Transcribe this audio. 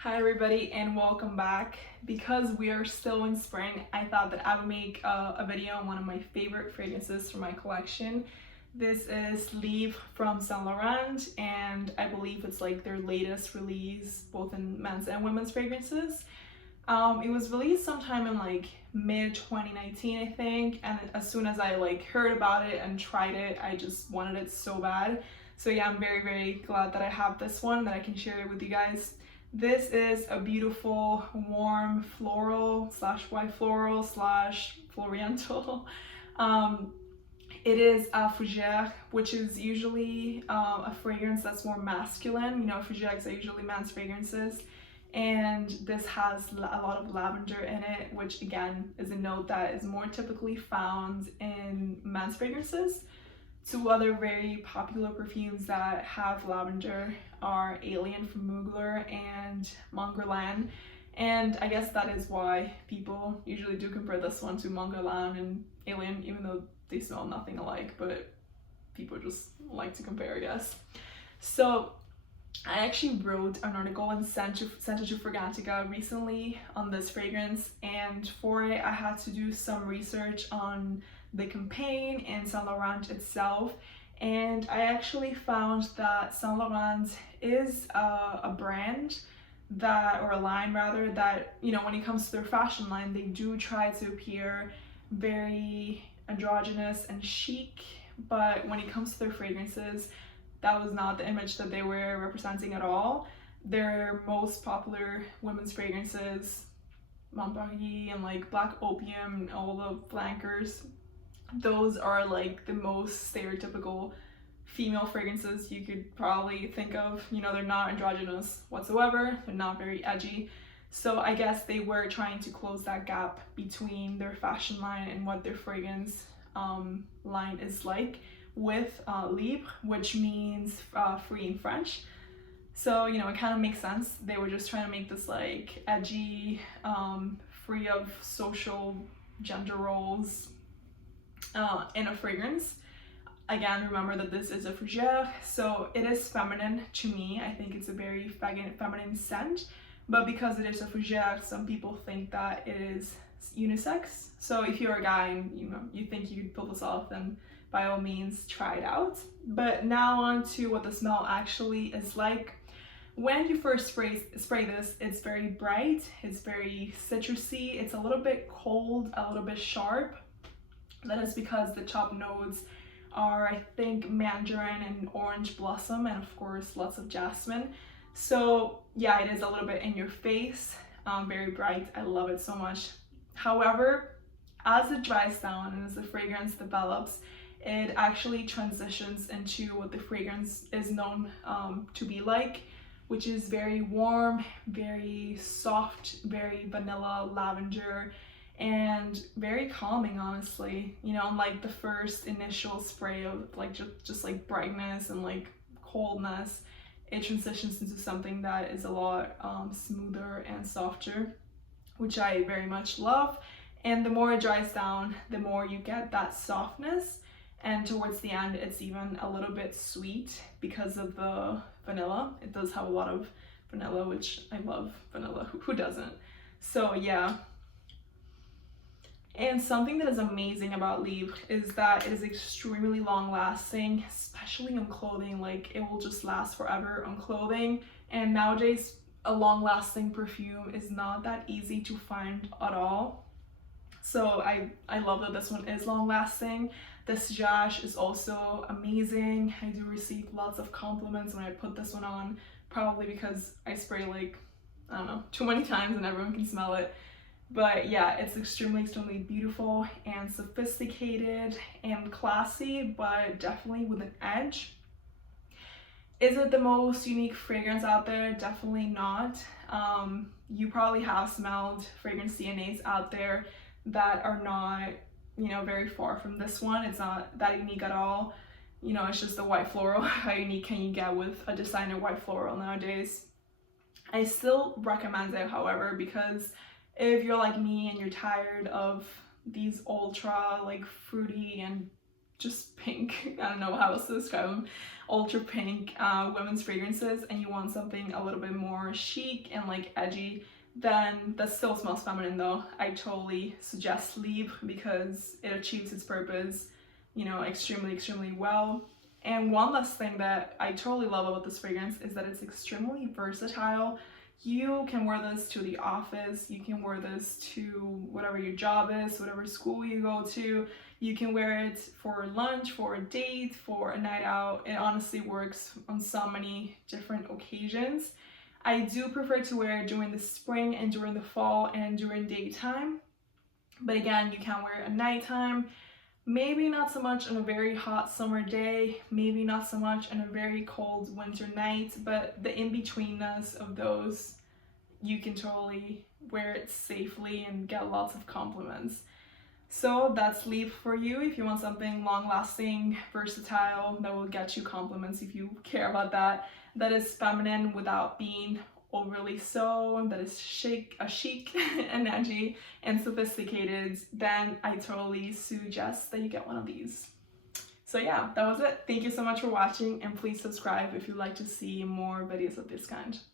Hi everybody and welcome back. Because we are still in spring, I thought that I would make a video on one of my favorite fragrances from my collection. This is Libre from Saint Laurent, and I believe it's like their latest release both in men's and women's fragrances. It was released sometime in like mid 2019 I think, and as soon as I heard about it and tried it, I just wanted it so bad. So yeah, I'm very glad that I have this one that I can share it with you guys. This is a beautiful, warm floral slash white floral slash floriental. Um, it is a fougere, which is usually a fragrance that's more masculine. You know, fougères are usually men's fragrances. And this has a lot of lavender in it, which again is a note that is more typically found in men's fragrances. Two other very popular perfumes that have lavender are Alien from Mugler and Mongerland. And I guess that is why people usually do compare this one to Mongerland and Alien, even though they smell nothing alike, but people just like to compare, I guess. So I actually wrote an article and sent it to Fragrantica recently on this fragrance, and for it I had to do some research on the campaign and Saint Laurent itself, and I actually found that Saint Laurent is a brand that, or a line rather, that, you know, when it comes to their fashion line, they do try to appear very androgynous and chic, but when it comes to their fragrances, that was not the image that they were representing at all. Their most popular women's fragrances, Montblanc and like Black Opium and all the flankers, those are like the most stereotypical female fragrances you could probably think of. You know, they're not androgynous whatsoever, they're not very edgy. So I guess they were trying to close that gap between their fashion line and what their fragrance line is like with Libre, which means free in French. So, you know, it kind of makes sense. They were just trying to make this like edgy, free of social gender roles in a fragrance. Again, remember that this is a fougere, so it is feminine to me. I think it's a very feminine scent, but because it is a fougere, some people think that it is unisex. So if you're a guy and you think you could pull this off, then by all means try it out. But now on to what the smell actually is like. When you first spray this, it's very bright, it's very citrusy, it's a little bit cold, a little bit sharp. That is because the top notes are, I think, mandarin and orange blossom, and of course lots of jasmine. So yeah, it is a little bit in your face, very bright. I love it so much. However, as it dries down and as the fragrance develops, it actually transitions into what the fragrance is known to be like, which is very warm, very soft, very vanilla, lavender, and very calming, honestly. You know, like the first initial spray of like just like brightness and like coldness, it transitions into something that is a lot smoother and softer, which I very much love. And the more it dries down, the more you get that softness, and towards the end it's even a little bit sweet because of the vanilla. It does have a lot of vanilla, which I love vanilla. Who doesn't? So yeah. And something that is amazing about Libre is that it is extremely long lasting, especially on clothing. Like, it will just last forever on clothing, and nowadays a long lasting perfume is not that easy to find at all. So I love that this one is long lasting. The sillage is also amazing. I do receive lots of compliments when I put this one on, probably because I spray like, I don't know, too many times and everyone can smell it. But yeah, it's extremely beautiful and sophisticated and classy, but definitely with an edge. Is it the most unique fragrance out there? Definitely not. You probably have smelled fragrance DNAs out there that are not, you know, very far from this one. It's not that unique at all. You know, it's just a white floral. How unique can you get with a designer white floral nowadays? I still recommend it, however, because if you're like me and you're tired of these ultra like fruity and just pink, I don't know how else to describe them, ultra pink women's fragrances, and you want something a little bit more chic and like edgy, then that still smells feminine though, I totally suggest Libre because it achieves its purpose, you know, extremely well. And one last thing that I totally love about this fragrance is that it's extremely versatile. You can wear this to the office, you can wear this to whatever your job is, whatever school you go to. You can wear it for lunch, for a date, for a night out. It honestly works on so many different occasions. I do prefer to wear it during the spring and during the fall and during daytime. But again, you can wear it at nighttime. Maybe not so much on a very hot summer day, maybe not so much on a very cold winter night, but the in-betweenness of those, you can totally wear it safely and get lots of compliments. So that's Libre for you if you want something long-lasting, versatile, that will get you compliments if you care about that. That is feminine without being overly so, that is chic and edgy and sophisticated, then I totally suggest that you get one of these. So yeah, that was it. Thank you so much for watching, and please subscribe if you'd like to see more videos of this kind.